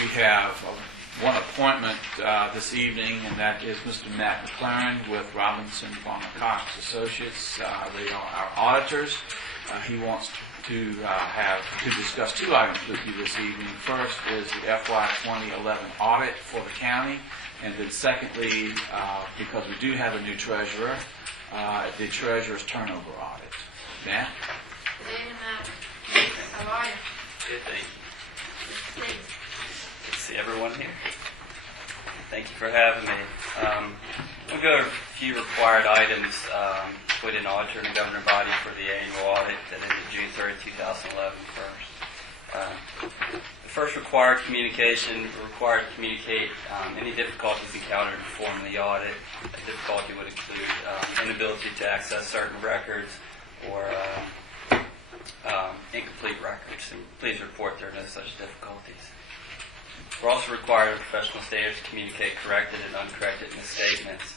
we have one appointment this evening, and that is Mr. Matt McLaren with Robinson Farmer Cox Associates. They are our auditors. He wants to discuss two items with you this evening. First is the FY 2011 audit for the county, and then secondly, because we do have a new treasurer, the treasurer's turnover audit. Matt? Good evening, Matt. How are you? Good, thank you. Please. Good to see everyone here. Thank you for having me. We'll go over a few required items put in auditor and the governing body for the annual audit that ended June 30, 2011 first. The first required communication, we're required to communicate any difficulties encountered in performing the audit. A difficulty would include inability to access certain records or incomplete records, and please report there are no such difficulties. We're also required by professional standards to communicate corrected and uncorrected misstatements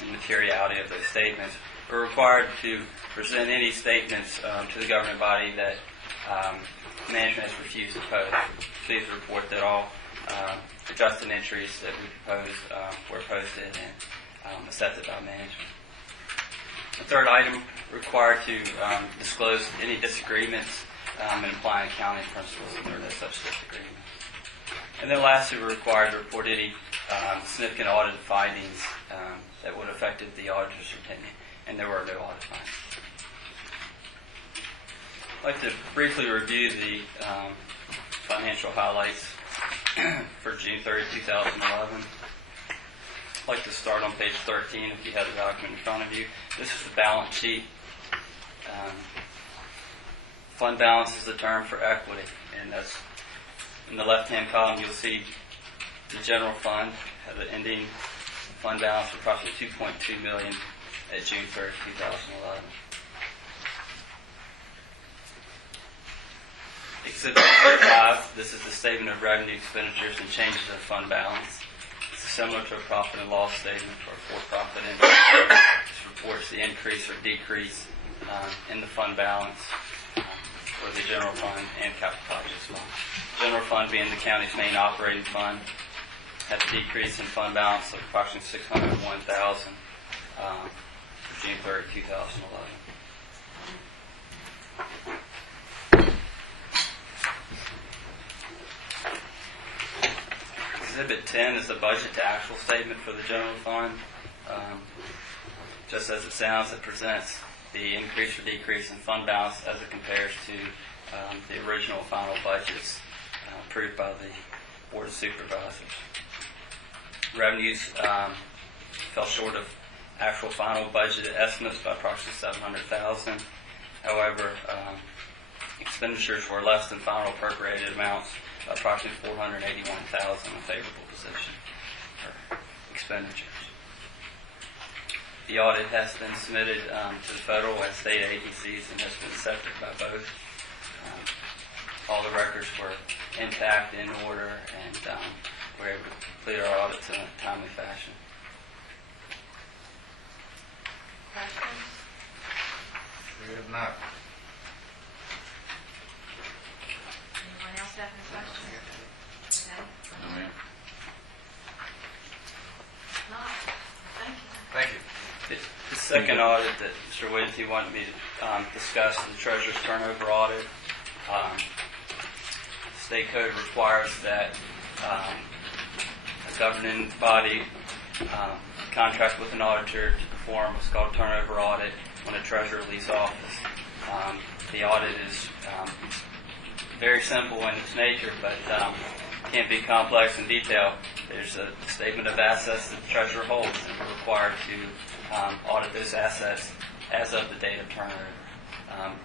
and materiality of those statements. We're required to present any statements to the governing body that management has refused to post. Please report that all adjusted entries that we proposed were posted and accepted by management. The third item, required to disclose any disagreements in applying accounting principles, and there are no such disagreements. And then lastly, we're required to report any significant audit findings that would have affected the auditor's opinion, and there were no audit findings. I'd like to briefly review the financial highlights for June 30, 2011. I'd like to start on page 13 if you have the document in front of you. This is the balance sheet. Fund balance is the term for equity, and that's in the left-hand column. You'll see the general fund has an ending fund balance of approximately $2.2 million at June 30, 2011. Exhibit 5, this is the statement of revenue, expenditures, and changes in fund balance. It's similar to a profit and loss statement for a for-profit entity. This reports the increase or decrease in the fund balance for the general fund and capital projects fund. General fund being the county's main operating fund had a decrease in fund balance of approximately $601,000 for June 30, 2011. Exhibit 10 is the budget to actual statement for the general fund. Just as it sounds, it presents the increase or decrease in fund balance as it compares to the original final budgets approved by the Board of Supervisors. Revenues fell short of actual final budgeted estimates by approximately $700,000. However, expenditures were less than final appropriated amounts by approximately $481,000 in favorable position for expenditures. The audit has been submitted to the federal and state agencies and has been accepted by both. All the records were intact, in order, and we're able to complete our audits in a timely fashion. Questions? We have not. Anyone else have any questions? Okay. No, ma'am. No. Thank you. Thank you. The second audit that Mr. Williams wanted me to discuss, the Treasurer's turnover audit. State code requires that a governing body contract with an auditor to perform what's called a turnover audit when a treasurer leaves office. The audit is very simple in its nature, but can't be complex in detail. There's a statement of assets that the treasurer holds, and we're required to audit those assets as of the date of turnover.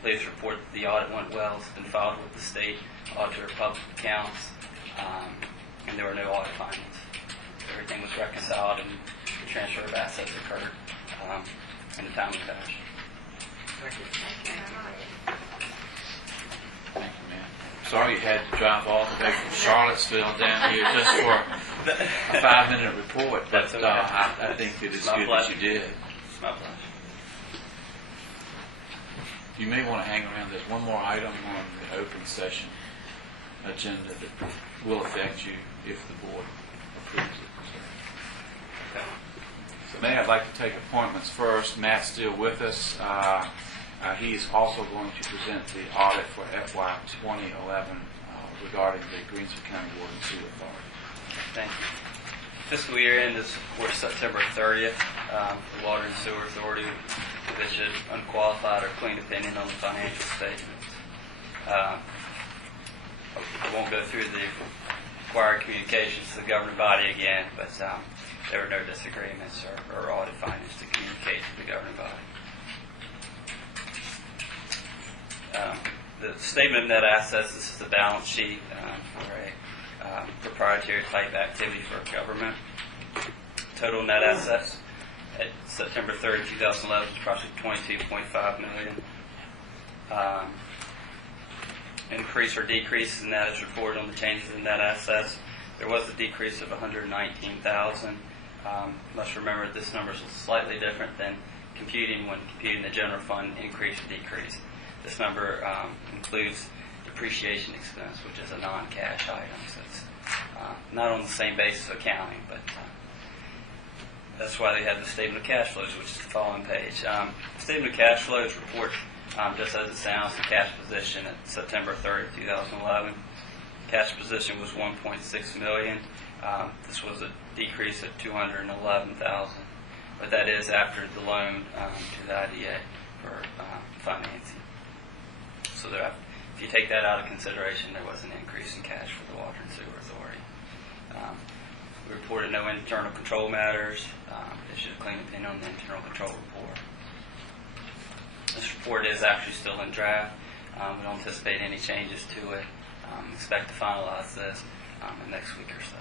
Please report that the audit went well. It's been filed with the state auditor of public accounts, and there were no audit findings. Everything was reconciled, and the transfer of assets occurred in a timely fashion. Thank you. Thank you very much. Thank you, ma'am. Sorry you had to drive all the way from Charlottesville down here just for a 5-minute report, but That's okay. I think it is My good pleasure. that you did. It's my pleasure. You may want to hang around. There's one more item on the open session agenda that will affect you if the board approves it. Okay. So Mayor, I'd like to take appointments first. Matt's still with us. He's also going to present the audit for FY 2011 regarding the Greensville County Water and Sewer Authority. Thank you. Fiscal year end is, of course, September 30th. The Water and Sewer Authority will issue unqualified or clean opinion on the financial statements. I won't go through the required communications to the governing body again, but there were no disagreements or audit findings to communicate to the governing body. The statement of net assets, this is the balance sheet for a proprietary type activity for a government. Total net assets at September 30, 2011 is approximately $22.5 million. Increase or decrease in that is reported on the changes in net assets. There was a decrease of $119,000. Must remember this number is slightly different than computing when computing the general fund increase or decrease. This number includes depreciation expense, which is a non-cash item. So it's not on the same basis of accounting, but that's why they have the statement of cash flows, which is the following page. The statement of cash flows report, just as it sounds, the cash position at September 30, 2011. Cash position was $1.6 million. This was a decrease of $211,000, but that is after the loan to the IDA for financing. So if you take that out of consideration, there was an increase in cash for the Water and Sewer Authority. We reported no internal control matters. Issued a clean opinion on the internal control report. This report is actually still in draft. We don't anticipate any changes to it. Expect to finalize this in the next week or so.